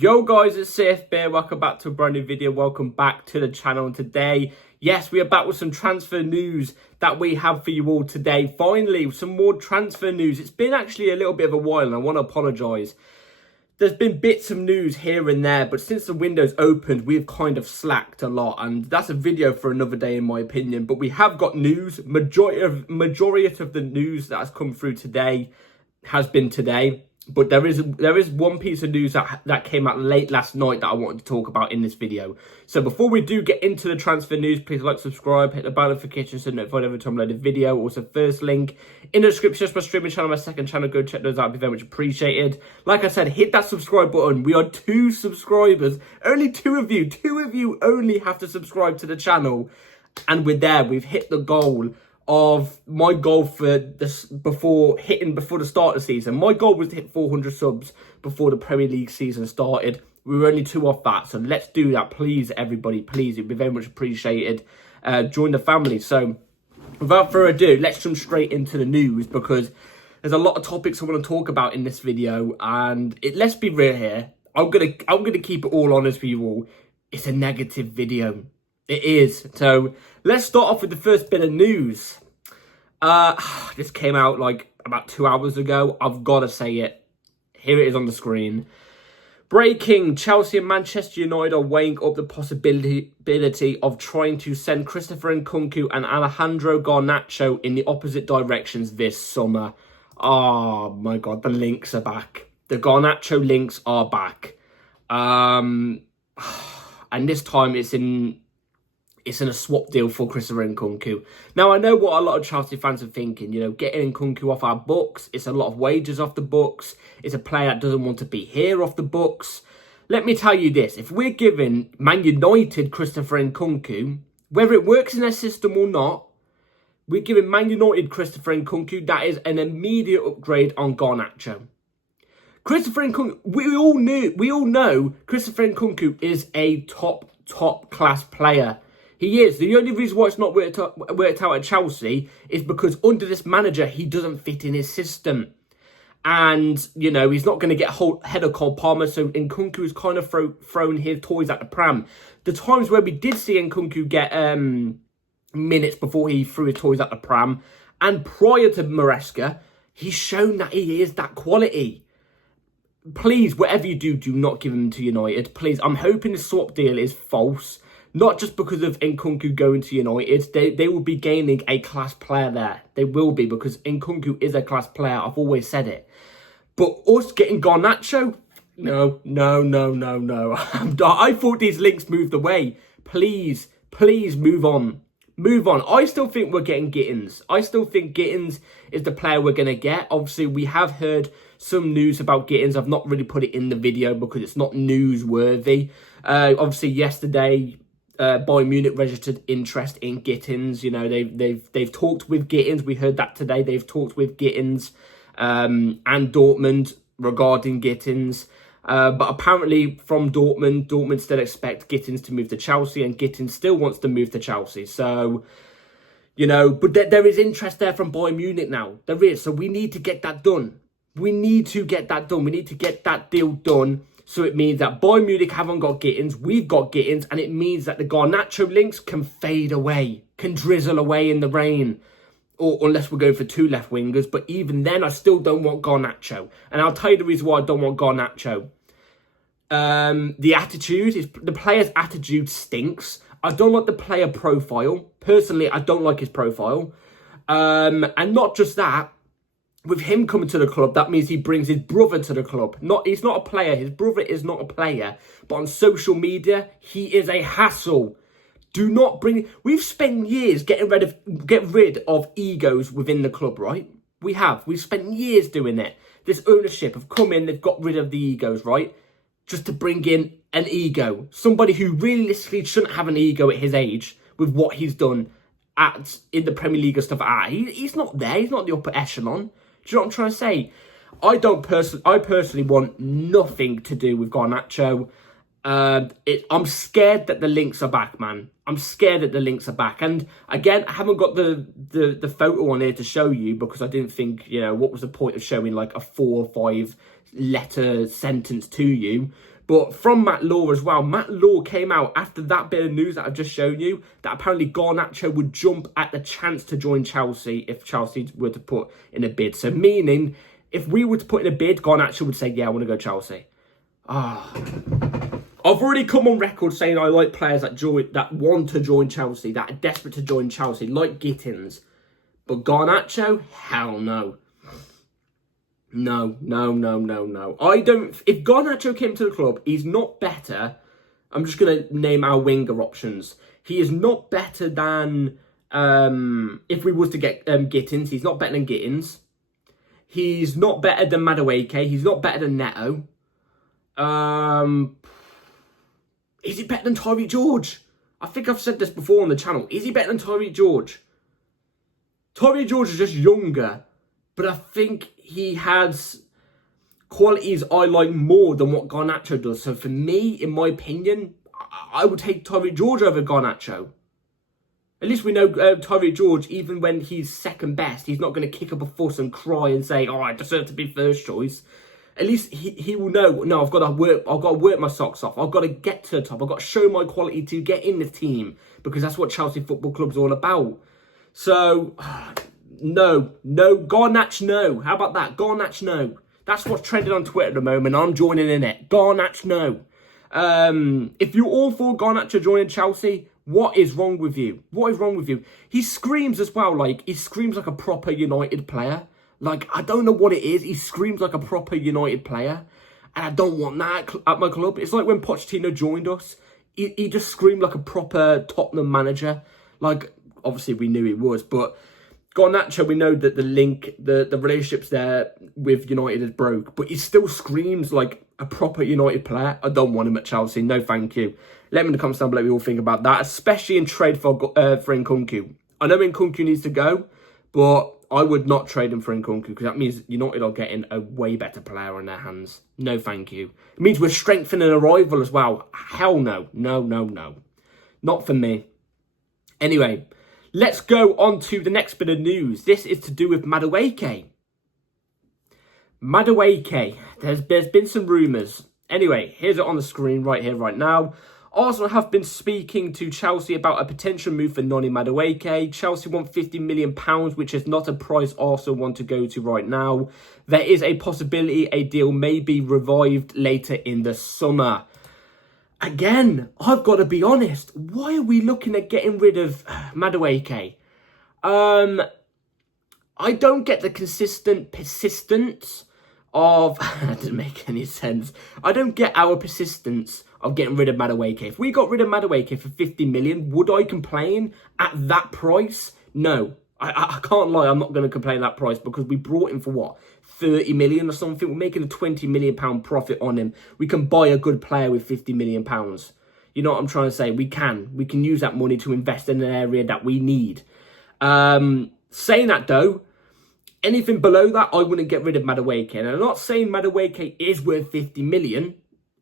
Yo guys, it's Safe Bear. Welcome back to a brand new video. Welcome back to the channel. And today, yes, we are back with some transfer news that we have for you all today. Finally, some more transfer news. It's been actually a little bit of a while and I want to apologise. There's been bits of news here and there, but since the window's opened, we've kind of slacked a lot, and that's a video for another day in my opinion. But we have got news. Majority of the news that has come through today has been today. But there is one piece of news that came out late last night that I wanted to talk about in this video. So before we do get into the transfer news, please like, subscribe, hit the bell notification so notified every time I load a video. Also, first link in the description is my streaming channel, my second channel. Go check those out. It'd be very much appreciated. Like I said, hit that subscribe button. We are 2 subscribers. Only 2 of you. 2 of you only have to subscribe to the channel. And we're there. We've hit the goal of my goal for this before the start of the season. My goal was to hit 400 subs before the Premier League season started. We were only 2 off that, so let's do that, please, everybody, please. It'd be very much appreciated. Join the family. So without further ado, let's jump straight into the news, because there's a lot of topics I want to talk about in this video, and let's be real here. I'm gonna keep it all honest with you all. It's a negative video. It is. So let's start off with the first bit of news. This came out like about 2 hours ago. I've got to say it. Here it is on the screen. Breaking: Chelsea and Manchester United are weighing up the possibility of trying to send Christopher Nkunku and Alejandro Garnacho in the opposite directions this summer. Oh my God, the links are back. The Garnacho links are back. And this time it's in a swap deal for Christopher Nkunku. Now, I know what a lot of Chelsea fans are thinking, you know, getting Nkunku off our books, it's a lot of wages off the books, it's a player that doesn't want to be here off the books. Let me tell you this, if we're giving Man United Christopher Nkunku, whether it works in their system or not, we're giving Man United Christopher Nkunku, that is an immediate upgrade on Garnacho. Christopher Nkunku, we all know Christopher Nkunku is a top class player. He is. The only reason why it's not worked out at Chelsea is because under this manager, he doesn't fit in his system. And, you know, he's not going to get ahead of Cole Palmer, so Nkunku has kind of thrown his toys at the pram. The times where we did see Nkunku get minutes before he threw his toys at the pram, and prior to Maresca, he's shown that he is that quality. Please, whatever you do, do not give him to United. Please, I'm hoping the swap deal is false. Not just because of Nkunku going to United. They will be gaining a class player there. They will be, because Nkunku is a class player. I've always said it. But us getting Garnacho? No. I thought these links moved away. Please move on. Move on. I still think we're getting Gittins. I still think Gittins is the player we're going to get. Obviously, we have heard some news about Gittins. I've not really put it in the video because it's not newsworthy. Obviously, yesterday, Bayern Munich registered interest in Gittins. You know, they've talked with Gittins. We heard that today. They've talked with Gittins and Dortmund regarding Gittins. But apparently from Dortmund still expect Gittins to move to Chelsea, and Gittins still wants to move to Chelsea. So, you know, but there is interest there from Bayern Munich now. There is. So we need to get that done. We need to get that done. We need to get that deal done. So it means that Bayern Munich haven't got Gittins, we've got Gittins, and it means that the Garnacho links can fade away, can drizzle away in the rain. Or unless we're going for 2 left wingers, but even then I still don't want Garnacho. And I'll tell you the reason why I don't want Garnacho. The player's attitude stinks. I don't like the player profile. Personally, I don't like his profile. And not just that, with him coming to the club, that means he brings his brother to the club. He's not a player. His brother is not a player. But on social media, he is a hassle. Do not bring... We've spent years get rid of egos within the club, right? We have. We've spent years doing it. This ownership have come in, they've got rid of the egos, right? Just to bring in an ego. Somebody who realistically shouldn't have an ego at his age with what he's done in the Premier League and stuff like that. He's not there. He's not the upper echelon. Do you know what I'm trying to say? I personally want nothing to do with Garnacho. I'm scared that the links are back, man. I'm scared that the links are back. And again, I haven't got the photo on here to show you because I didn't think, you know, what was the point of showing like a 4 or 5 letter sentence to you. But from Matt Law as well, Matt Law came out after that bit of news that I've just shown you, that apparently Garnacho would jump at the chance to join Chelsea if Chelsea were to put in a bid. So meaning, if we were to put in a bid, Garnacho would say, yeah, I want to go Chelsea. I've already come on record saying I like players that want to join Chelsea, that are desperate to join Chelsea, like Gittins. But Garnacho? Hell no. No. I don't... If Garnacho came to the club, he's not better. I'm just going to name our winger options. He is not better than... if we was to get Gittins, he's not better than Gittins. He's not better than Madueke. He's not better than Neto. Is he better than Tyreek George? I think I've said this before on the channel. Is he better than Tyreek George? Tyreek George is just younger, but I think he has qualities I like more than what Garnacho does. So for me, in my opinion, I would take Tyreek George over Garnacho. At least we know Tyreek George, even when he's second best, he's not going to kick up a fuss and cry and say, oh, I deserve to be first choice. At least he will know, no, I've got to work my socks off. I've got to get to the top. I've got to show my quality to get in the team, because that's what Chelsea Football Club's all about. So, no, Garnacho, no. How about that? Garnacho, no. That's what's trending on Twitter at the moment. I'm joining in it. Garnacho, no. If you're all for Garnacho joining Chelsea, what is wrong with you? What is wrong with you? He screams as well, like, he screams like a proper United player. Like, I don't know what it is. He screams like a proper United player. And I don't want that at my club. It's like when Pochettino joined us. He just screamed like a proper Tottenham manager. Like, obviously we knew he was. But Garnacho, we know that the link, the relationships there with United is broke. But he still screams like a proper United player. I don't want him at Chelsea. No, thank you. Let me in the comments down below what you all think about that. Especially in trade for Nkunku. I know Nkunku needs to go. But I would not trade him for Nkunku, because that means United are getting a way better player in their hands. No, thank you. It means we're strengthening a rival as well. Hell no. No. Not for me. Anyway, let's go on to the next bit of news. This is to do with Madueke. There's been some rumours. Anyway, here's it on the screen right here, right now. Arsenal have been speaking to Chelsea about a potential move for Noni Madueke. Chelsea want £50 million, which is not a price Arsenal want to go to right now. There is a possibility a deal may be revived later in the summer. Again, I've got to be honest. Why are we looking at getting rid of Madueke? I don't get the consistent persistence of... That doesn't make any sense. I don't get our persistence of getting rid of Madueke. If we got rid of Madueke for 50 million, would I complain at that price? No. I can't lie, I'm not going to complain at that price, because we brought him for what? 30 million or something? We're making a £20 million profit on him. We can buy a good player with £50 million. You know what I'm trying to say? We can use that money to invest in an area that we need. Saying that though, anything below that, I wouldn't get rid of Madueke. And I'm not saying Madueke is worth 50 million.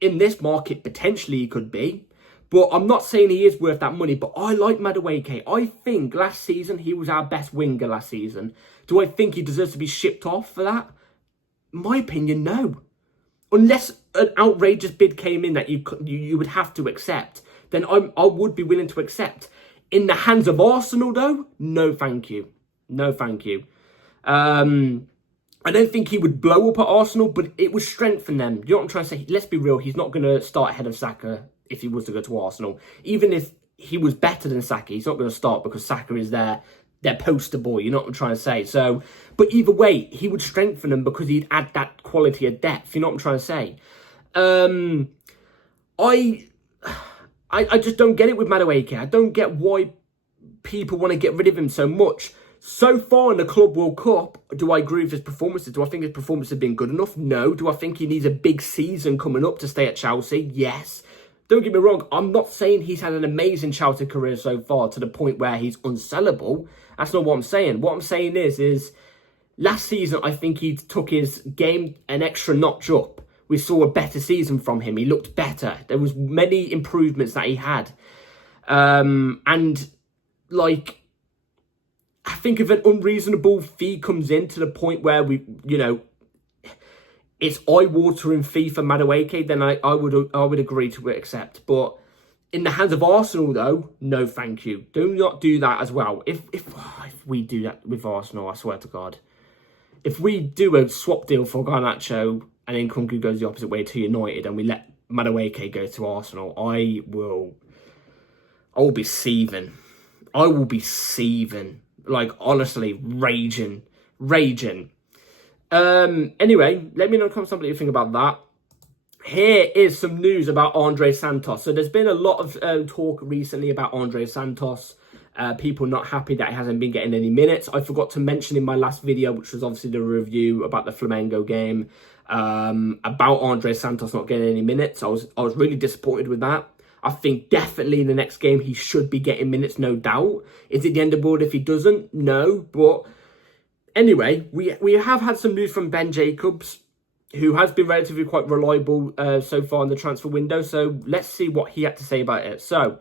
In this market, potentially he could be. But I'm not saying he is worth that money. But I like Madueke. I think last season he was our best winger last season. Do I think he deserves to be shipped off for that? In my opinion, no. Unless an outrageous bid came in that you would have to accept, then I would be willing to accept. In the hands of Arsenal, though, no thank you. No thank you. I don't think he would blow up at Arsenal, but it would strengthen them. You know what I'm trying to say? Let's be real. He's not going to start ahead of Saka if he was to go to Arsenal. Even if he was better than Saka, he's not going to start, because Saka is their poster boy. You know what I'm trying to say? So, but either way, he would strengthen them because he'd add that quality of depth. You know what I'm trying to say? I just don't get it with Madueke. I don't get why people want to get rid of him so much. So far in the Club World Cup, do I agree with his performances? Do I think his performances have been good enough? No. Do I think he needs a big season coming up to stay at Chelsea? Yes. Don't get me wrong, I'm not saying he's had an amazing Chelsea career so far to the point where he's unsellable. That's not what I'm saying. What I'm saying is last season, I think he took his game an extra notch up. We saw a better season from him. He looked better. There was many improvements that he had. And, like... I think if an unreasonable fee comes in to the point where we, you know, it's eye-watering fee for Madueke, then I would agree to accept. But in the hands of Arsenal, though, no thank you. Do not do that as well. If we do that with Arsenal, I swear to God. If we do a swap deal for Garnacho and then Nkunku goes the opposite way to United and we let Madueke go to Arsenal, I will be seething. I will be seething. Like, honestly, raging. Anyway, let me know in the comments what you think about that. Here is some news about Andre Santos. So there's been a lot of talk recently about Andre Santos. People not happy that he hasn't been getting any minutes. I forgot to mention in my last video, which was obviously the review about the Flamengo game, about Andre Santos not getting any minutes. I was really disappointed with that. I think definitely in the next game he should be getting minutes, no doubt. Is it the end of the world if he doesn't? No, but anyway, we have had some news from Ben Jacobs, who has been relatively quite reliable so far in the transfer window. So let's see what he had to say about it. So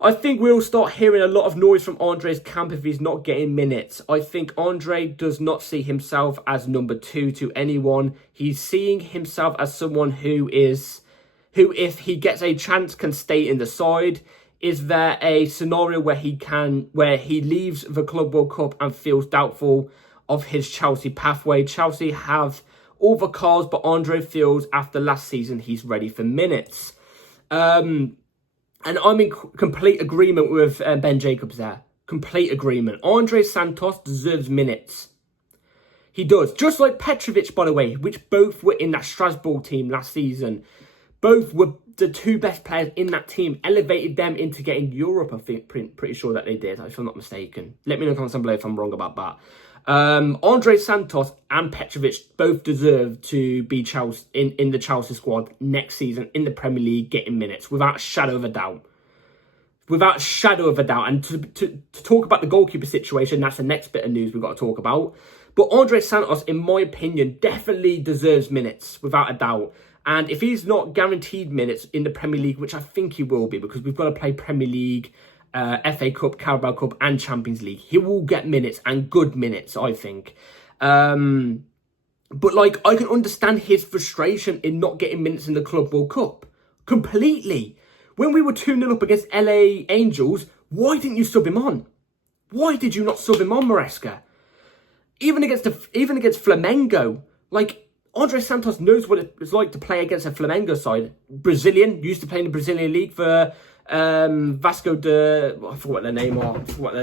I think we'll start hearing a lot of noise from Andre's camp if he's not getting minutes. I think Andre does not see himself as number 2 to anyone. He's seeing himself as someone who, if he gets a chance, can stay in the side. Is there a scenario where he leaves the Club World Cup and feels doubtful of his Chelsea pathway? Chelsea have all the cards, but Andre feels after last season he's ready for minutes. And I'm in complete agreement with Ben Jacobs there. Complete agreement. Andre Santos deserves minutes. He does. Just like Petrovic, by the way, which both were in that Strasbourg team last season. Both were the 2 best players in that team. Elevated them into getting Europe, I think. Pretty sure that they did, if I'm not mistaken. Let me know in the comments below if I'm wrong about that. Andre Santos and Petrovic both deserve to be Chelsea in the Chelsea squad next season in the Premier League, getting minutes without a shadow of a doubt. Without a shadow of a doubt. And to talk about the goalkeeper situation, that's the next bit of news we've got to talk about. But Andre Santos, in my opinion, definitely deserves minutes without a doubt. And if he's not guaranteed minutes in the Premier League, which I think he will be, because we've got to play Premier League, FA Cup, Carabao Cup and Champions League, he will get minutes and good minutes, I think. But like, I can understand his frustration in not getting minutes in the Club World Cup completely. When we were 2-0 up against LA Angels, why didn't you sub him on? Why did you not sub him on, Maresca? Even against Flamengo, like, Andre Santos knows what it's like to play against a Flamengo side. Brazilian, used to play in the Brazilian league for Vasco de... I forgot what their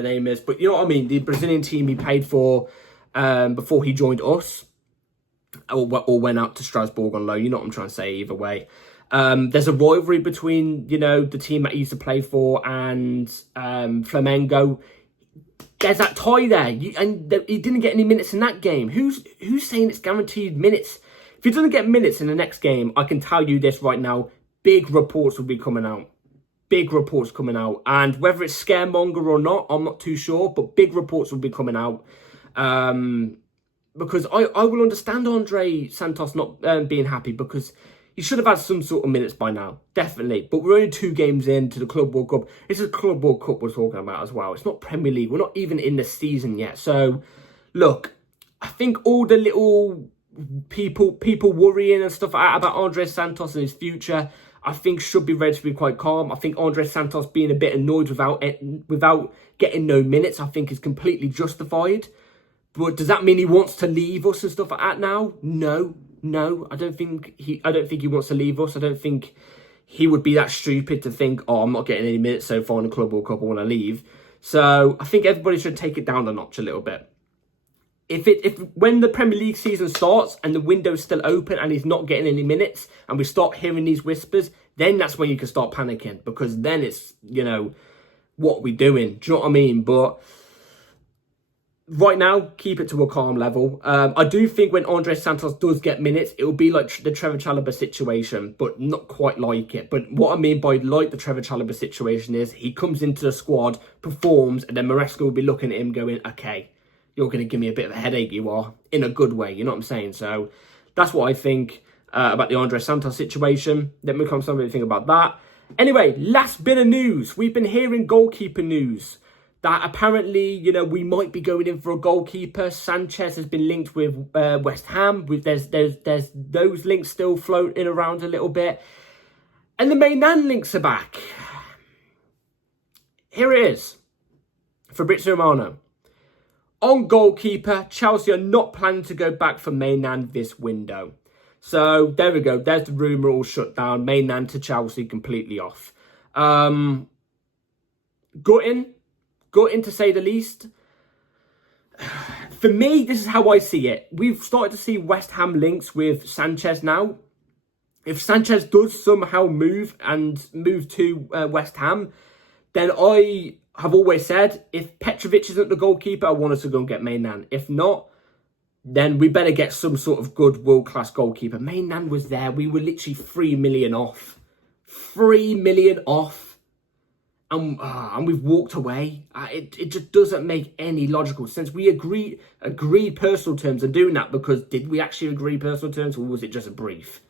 name is. But you know what I mean? The Brazilian team he played for before he joined us. Or went out to Strasbourg on loan. You know what I'm trying to say either way. There's a rivalry between, the team that he used to play for and Flamengo. There's that tie there. And he didn't get any minutes in that game. Who's saying it's guaranteed minutes? If he doesn't get minutes in the next game, I can tell you this right now. Big reports will be coming out. Big reports coming out. And whether it's scaremonger or not, I'm not too sure. But big reports will be coming out. Because I will understand Andre Santos not being happy. Because he should have had some sort of minutes by now. Definitely. But we're only 2 games into the Club World Cup. This is Club World Cup we're talking about as well. It's not Premier League. We're not even in the season yet. So, look, I think all the little people worrying and stuff like that about Andre Santos and his future, I think should be relatively quite calm. I think Andre Santos being a bit annoyed without getting no minutes, I think is completely justified. But does that mean he wants to leave us and stuff like that now? No, I don't think he wants to leave us. I don't think he would be that stupid to think, oh, I'm not getting any minutes so far in the Club World Cup, I want to leave. So I think everybody should take it down a notch a little bit. If when the Premier League season starts and the window's still open and he's not getting any minutes and we start hearing these whispers, then that's when you can start panicking, because then it's, what are we doing? Do you know what I mean? But right now, keep it to a calm level. I do think when Andre Santos does get minutes, it will be like the Trevor Chalobah situation, but not quite like it. But what I mean by like the Trevor Chalobah situation is he comes into the squad, performs, and then Maresca will be looking at him going, okay, you're going to give me a bit of a headache, you are, in a good way. You know what I'm saying? So that's what I think about the Andre Santos situation. Let me come to something about that. Anyway, last bit of news. We've been hearing goalkeeper news. that apparently, you know, we might be going in for a goalkeeper. Sanchez has been linked with West Ham. There's those links still floating around a little bit. And the Mainan links are back. Here it is. Fabrizio Romano. On goalkeeper, Chelsea are not planning to go back for Mainan this window. So, there we go. There's the rumour all shut down. Mainan to Chelsea completely off. Gutting to say the least. For me, this is how I see it. We've started to see West Ham links with Sanchez now. If Sanchez does somehow move to West Ham, then I have always said, if Petrovic isn't the goalkeeper, I want us to go and get Mainan. If not, then we better get some sort of good world-class goalkeeper. Mainan was there. We were literally 3 million off. 3 million off. And we've walked away. It just doesn't make any logical sense. We agreed personal terms on doing that, because did we actually agree personal terms, or was it just a brief?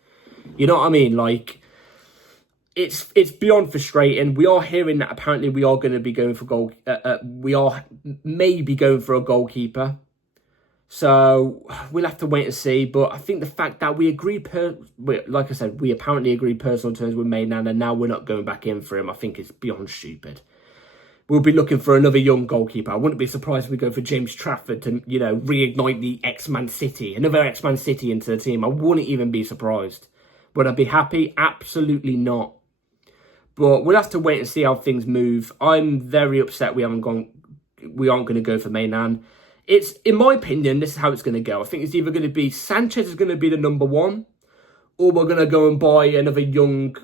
You know what I mean? Like, it's beyond frustrating. We are hearing that apparently we are going to be going for we are maybe going for a goalkeeper. So we'll have to wait and see. But I think the fact that we agreed, like I said, we apparently agreed personal terms with Mainan, and now we're not going back in for him, I think it's beyond stupid. We'll be looking for another young goalkeeper. I wouldn't be surprised if we go for James Trafford to, you know, reignite the ex-Man City, another ex-Man City into the team. I wouldn't even be surprised. Would I be happy? Absolutely not. But we'll have to wait and see how things move. I'm very upset we aren't going to go for Mainan. It's, in my opinion, this is how it's going to go. I think it's either going to be Sanchez is going to be the number one, or we're going to go and buy another young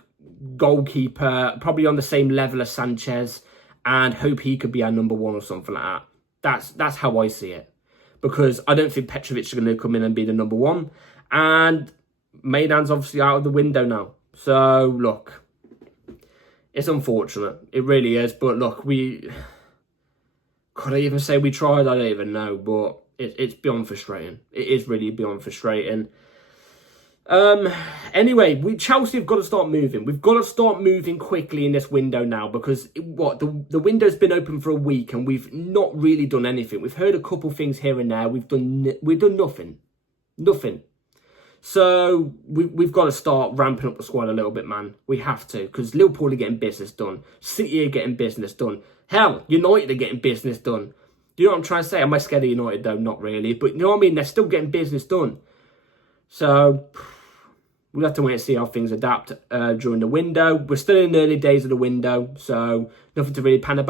goalkeeper, probably on the same level as Sanchez, and hope he could be our number one or something like that. That's how I see it. Because I don't think Petrovic is going to come in and be the number one. And Mainan's obviously out of the window now. So, look, it's unfortunate. It really is. But, look, could I even say we tried? I don't even know, but it's beyond frustrating. It is really beyond frustrating. Anyway, Chelsea have got to start moving. We've got to start moving quickly in this window now, because the window's been open for a week and we've not really done anything. We've heard a couple things here and there. We've done nothing. So we've got to start ramping up the squad a little bit, man. We have to, because Liverpool are getting business done. City are getting business done. Hell, United are getting business done. Do you know what I'm trying to say? Am I scared of United though? Not really. But you know what I mean? They're still getting business done. So we'll have to wait and see how things adapt during the window. We're still in the early days of the window, so nothing to really panic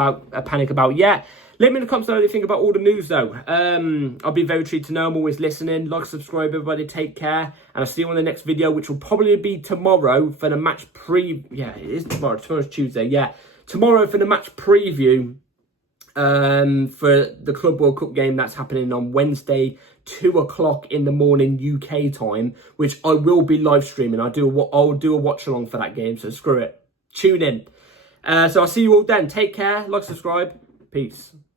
about yet. Let me in the comments know what you think about all the news though. I'll be very treated to know. I'm always listening. Like, subscribe, everybody. Take care. And I'll see you on the next video, which will probably be tomorrow for the match Yeah, it is tomorrow. Tomorrow's Tuesday. Yeah. Tomorrow for the match preview for the Club World Cup game that's happening on Wednesday, 2 o'clock in the morning UK time, which I will be live streaming. I'll do a watch along for that game, so screw it. Tune in. So I'll see you all then. Take care, like, subscribe. Peace.